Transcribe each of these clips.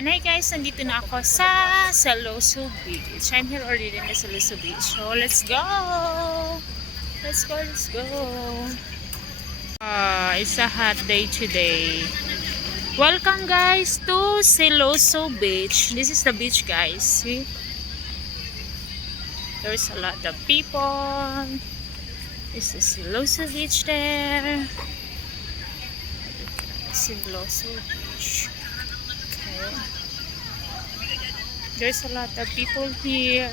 Ayan, hi guys, nandito na ako sa Saloso Beach. I'm here already in the Saloso Beach. So, let's go! Let's go, let's go! It's a hot day today. Welcome guys to Saloso Beach. This is the beach, guys. See? There's a lot of people. This is Saloso Beach there. Saloso Beach. Okay. There's a lot of people here.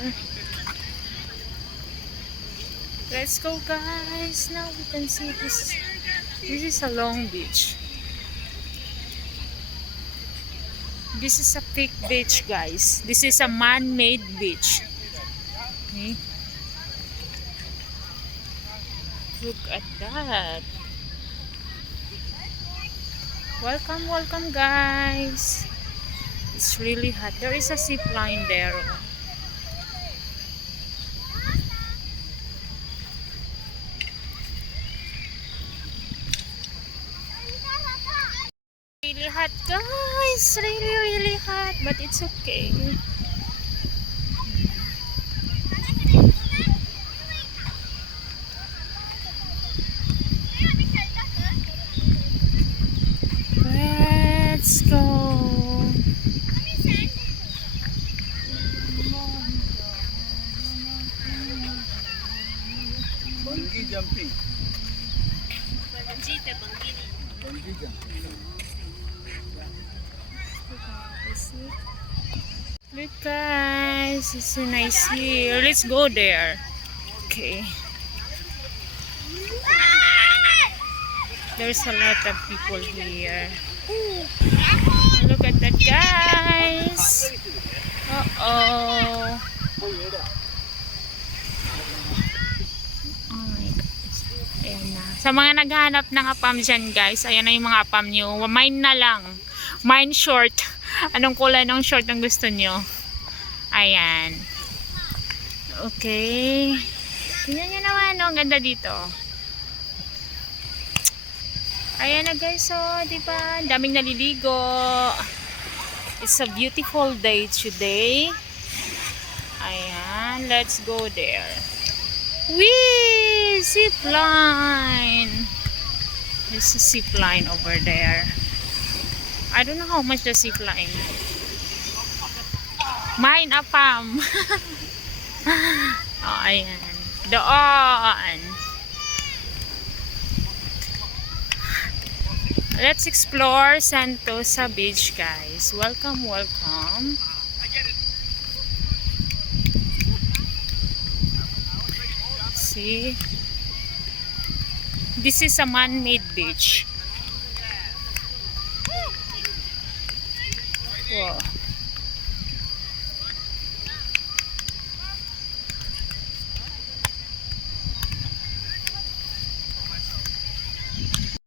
Let's go, guys. Now we can see this. This is a long beach. This is a fake beach, guys. This is a man-made beach. Okay. Look at that. Welcome, welcome, guys. It's really hot. There is a zip line there. Really hot, guys. Really hot, but it's okay. Let's go. Bungee jumping. Bungee Jumping. Look, guys, it's so nice here. Let's go there. Okay. There's a lot of people here. Look at that, guys. Uh-oh. Ayan na. Sa mga naghahanap ng apam dyan, guys, ayan na yung mga apam nyo. Mine na lang. Mine short. Anong kulay ng short ang gusto nyo? Ayan. Okay. Tingnan nyo naman, no? Ang ganda dito. Ayan na, guys, oh, diba? Ang daming naliligo. It's a beautiful day today. Ayan, let's go there. Whee! Zip line. There's a zip line over there. I don't know how much the zip line. Mine apam. Oh, ayan. Doon. Let's explore Sentosa Beach, guys. Welcome, welcome. See? This is a man-made beach. Wow.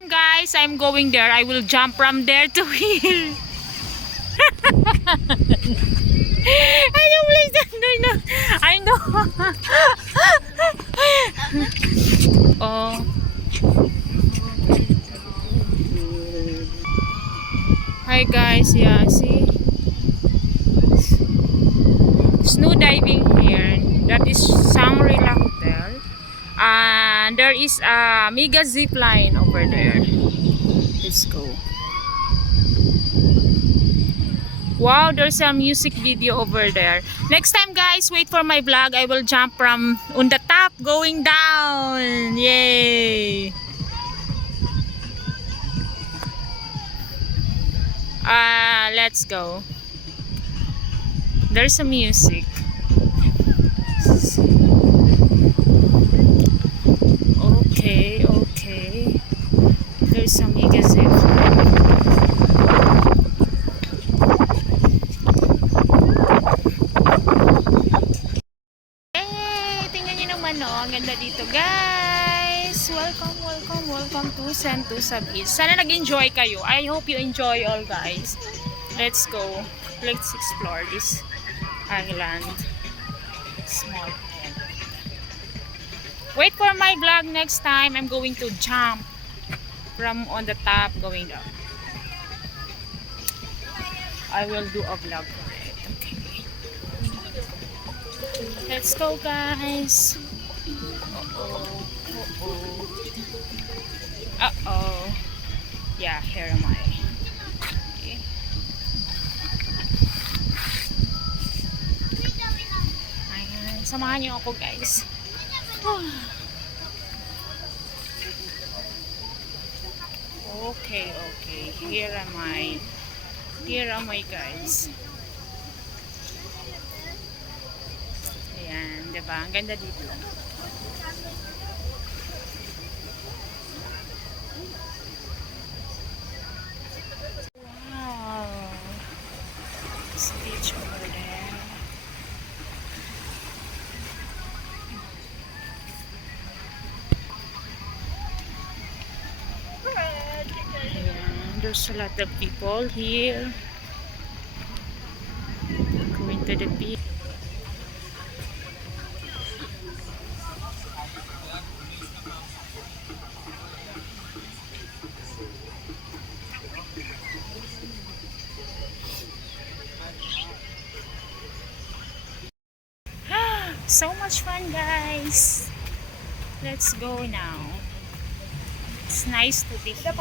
Guys, I'm going there. I will jump from there to here. I don't believe that. No. I know. Oh. Hi guys, yeah, see? Snow diving here. That is Shangri-La Hotel. And there is a mega zip line over there. Let's go. Wow, there's a music video over there. Next time, guys, wait for my vlog. I will jump from on the top going down. Yay! Let's go. There's some music. Okay. There's some mega zip. Hey, tingnan niyo naman, no? Ang ganda dito, guys. Welcome to Sentosa Beach. Sana nag-enjoy kayo. I hope you enjoy all, guys. Let's go. Let's explore this island. Small. Wait for my vlog next time. I'm going to jump from on the top going down. I will do a vlog for it. Okay. Let's go, guys. Uh-oh. Uh-oh. Uh-oh. Yeah, here am I. Okay. Ayan. Samahan niyo ako, guys. Okay, okay. Here am I. Here am I, guys. Ayan, diba? Ang ganda dito. Wow. This beach over there. Ayan, there's a lot of people here. Going to the beach. So much fun, guys. Let's go now. It's nice to be here.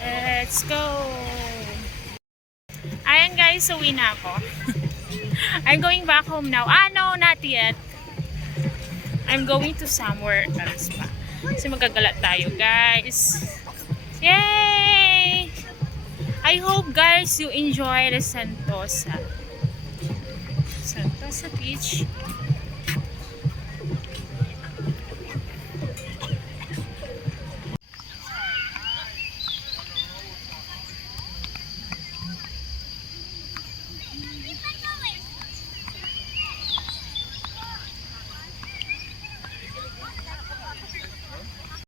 Let's go. Ayan, guys, uwi na ako. I'm going back home now. Ah, no, not yet. I'm going to somewhere else pa. Kasi magagalat tayo, guys. Yay! I hope, guys, you enjoy the Sentosa Beach.